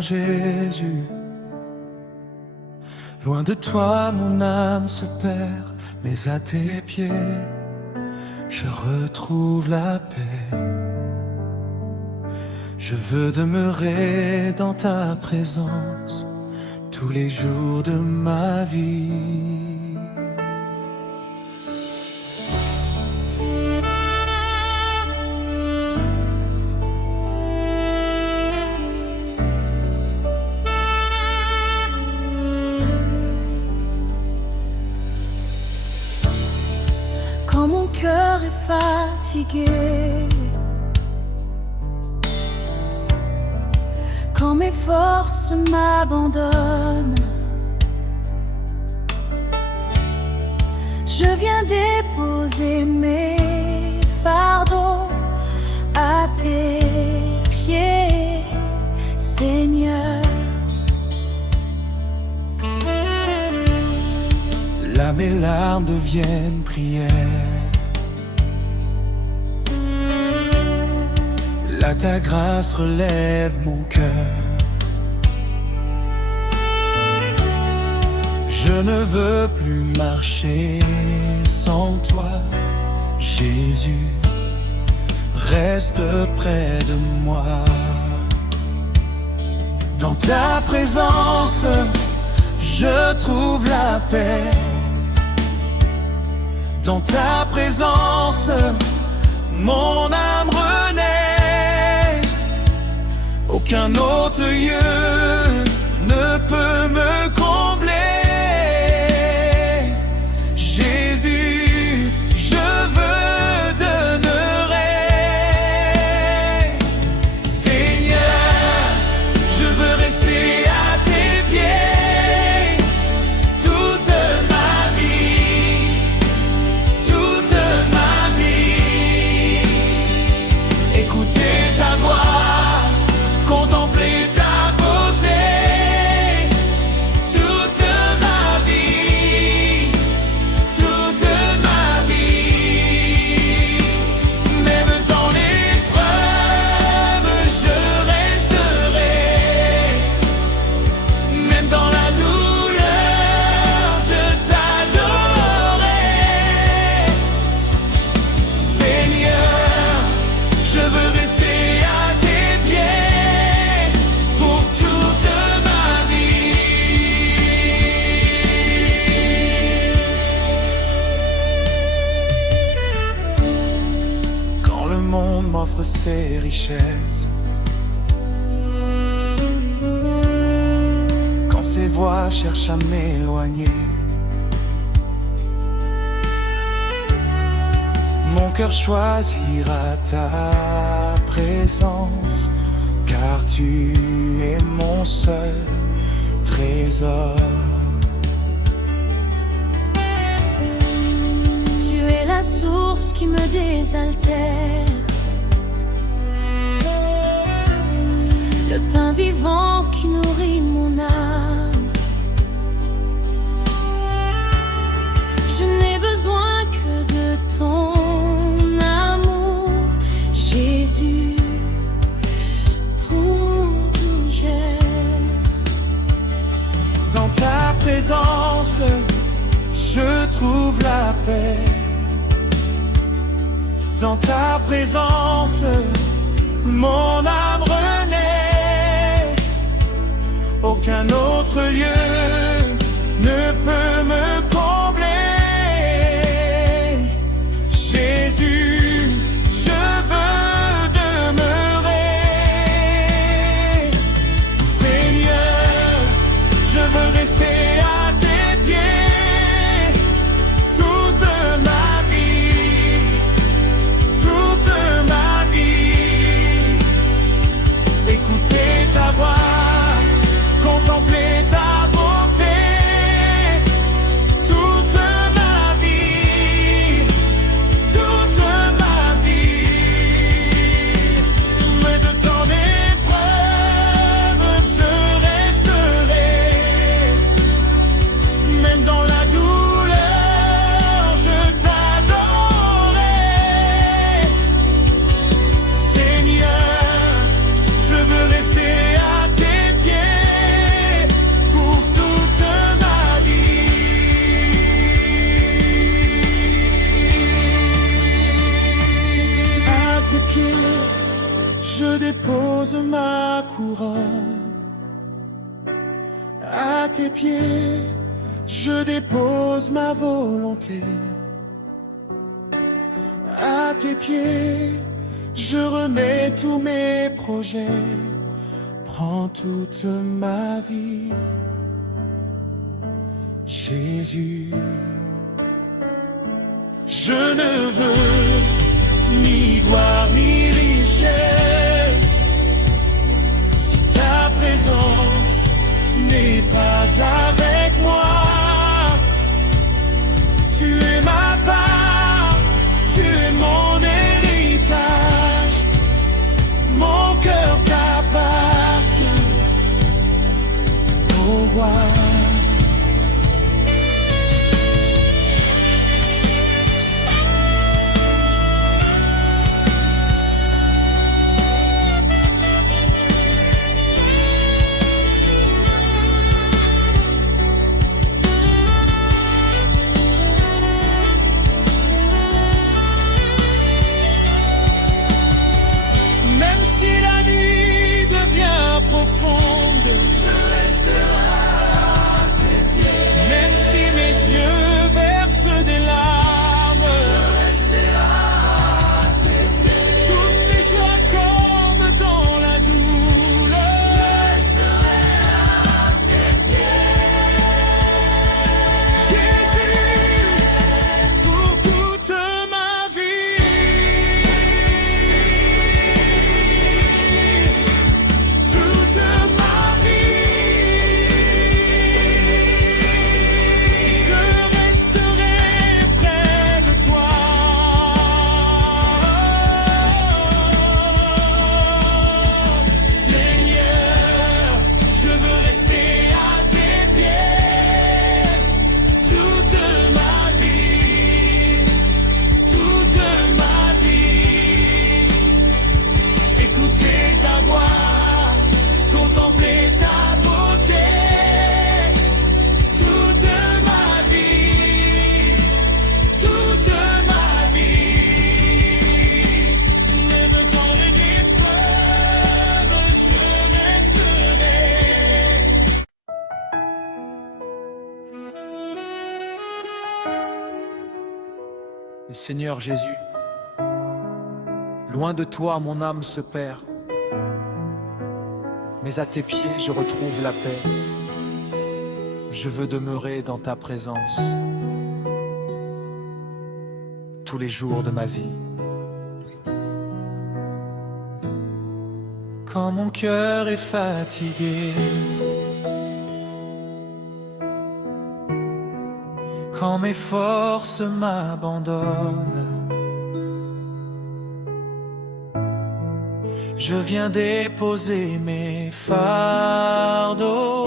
Seigneur Jésus. Loin de toi mon âme se perd, mais à tes pieds je retrouve la paix. Je veux demeurer dans ta présence tous les jours de ma vie. Quand mon cœur est fatigué, quand mes forces m'abandonnent, je viens déposer mes fardeaux à tes pieds, Seigneur. Là mes larmes deviennent prières. Là ta grâce relève mon cœur. Je ne veux plus marcher sans toi, Jésus. Reste près de moi. Dans ta présence, je trouve la paix. Dans ta présence, mon âme renaît. Aucun autre lieu ne peut me combler. Jésus, je veux demeurer. Seigneur, je veux rester à tes pieds toute ma vie, toute ma vie. Écouter ta voix, contempler ta beauté, toute ma vie, toute ma vie. Même dans l'épreuve, je resterai. Même dans la douleur, je t'adorerai. Seigneur, je veux rester à tes pieds pour toute ma vie. Quand le monde m'offre ses richesses, quand ses voix cherchent à m'éloigner, mon cœur choisira ta présence, car tu es mon seul trésor. Tu es la source qui me désaltère, le pain vivant qui nourrit mon âme. Je n'ai besoin que de ton amour, Jésus, pour toujours. Dans ta présence, je trouve la paix. Dans ta présence, mon âme renaît. Aucun autre lieu ne peut me combler. Jésus, je veux demeurer. Seigneur, je veux rester à tes pieds toute ma vie, toute ma vie. Écouter ta voix, contempler ta beauté. tes pieds, je dépose ma volonté. À tes pieds, je remets tous mes projets. Prends toute ma vie, Jésus. Je ne veux ni gloire ni richesse si ta présence n'est pas avec moi. Tu es ma part, tu es mon héritage, mon cœur t'appartient, ô roi. Seigneur Jésus, loin de toi mon âme se perd, mais à tes pieds je retrouve la paix. Je veux demeurer dans ta présence tous les jours de ma vie. Quand mon cœur est fatigué, quand mes forces m'abandonnent, je viens déposer mes fardeaux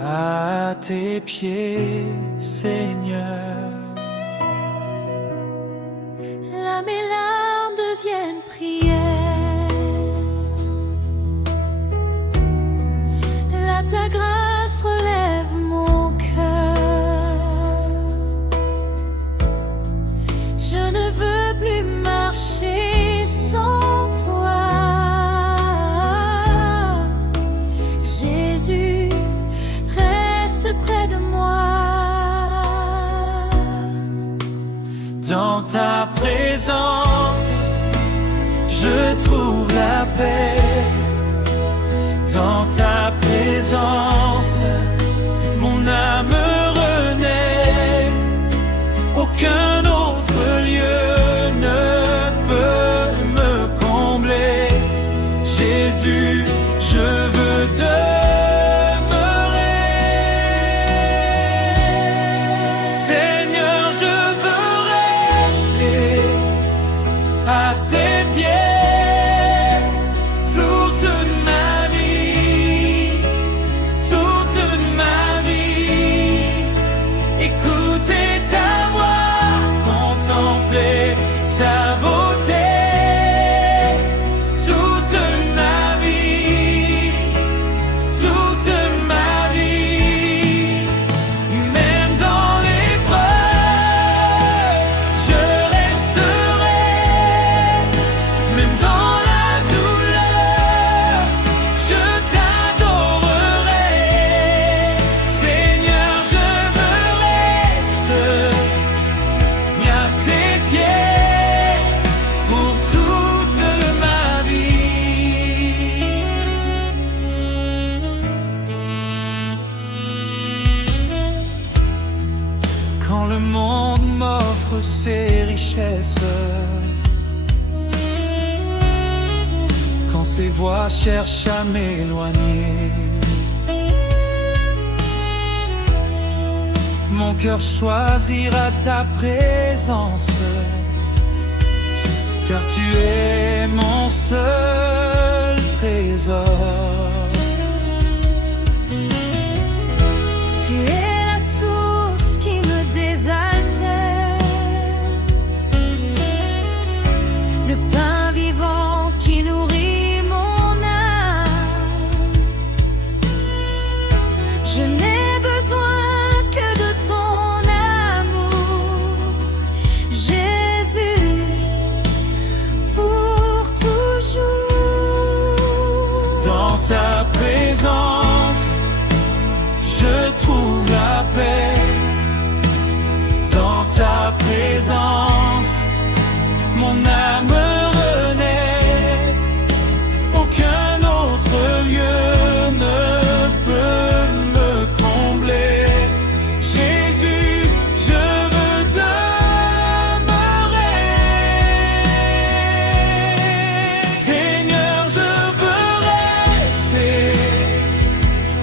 à tes pieds, Seigneur. Là mes larmes deviennent prières, là ta grâce relève mon cœur. Je ne veux plus marcher sans toi, Jésus, reste près de moi. Dans ta présence, je trouve la paix. Dans ta présence, mon âme renaît. Aucun autre lieu ne peut me combler. Jésus, je veux demeurer. Seigneur, je veux rester à tes pieds toute ma vie, toute ma vie. Écouter ta voix, contempler ta beauté toute ma vie, ses richesses. Quand ses voix cherchent à m'éloigner, mon cœur choisira ta présence, car tu es mon seul trésor. Tu es la source qui me désaltère, le pain vivant qui nourrit mon âme. Je n'ai besoin que de ton amour, Jésus, pour toujours. Dans ta présence, je trouve la paix. Dans ta présence, mon âme renaît. Aucun autre lieu ne peut me combler. Jésus, je veux demeurer. Seigneur, je veux rester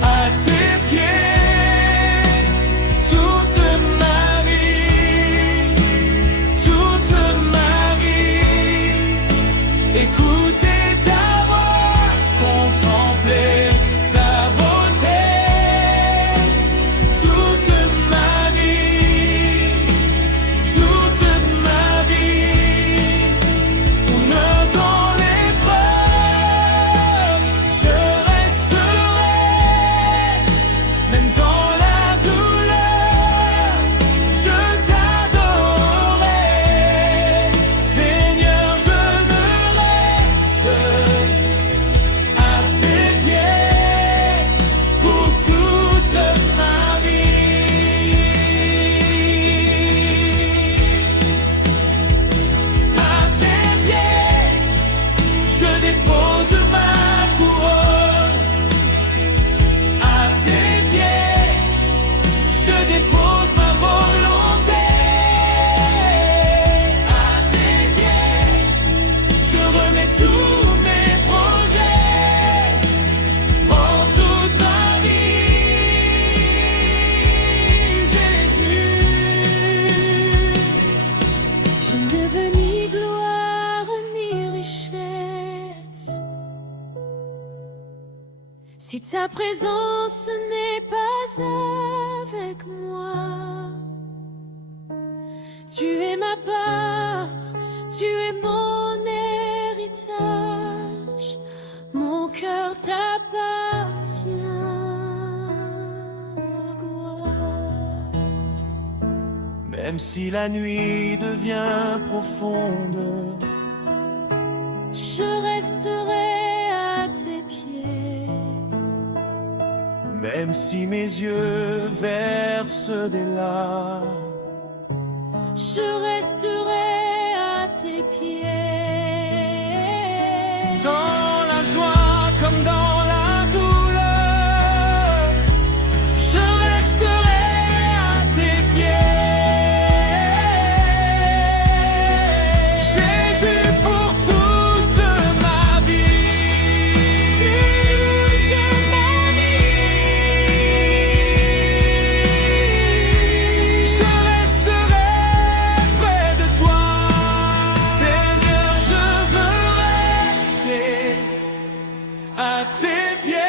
à tes pieds toute ma vie, toute ma vie. Écouter ta voix, contempler ta beauté toute ma vie, toute ma vie. Même dans l'épreuve, je resterai. Même dans la douleur, je t'adorerai. Seigneur, je ne reste à tes pieds pour toute ma vie. À tes pieds, je dépose ma couronne. À tes pieds, je dépose ma volonté. À tes pieds, je remets tous mes projets. Prends toute ma vie, Jésus. Je ne veux ni gloire ni richesse, si ta présence n'est pas avec moi. Tu es ma part, tu es mon héritage, mon cœur t'appartient. Gloire. Même si la nuit devient profonde, Je resterai à tes pieds. même si mes yeux versent des larmes, Je resterai à tes pieds. dans la joie comme dans la douleur, je resterai à tes pieds. Jésus, pour toute ma vie, Toute ma je resterai près de toi. Seigneur, je veux rester à tes pieds.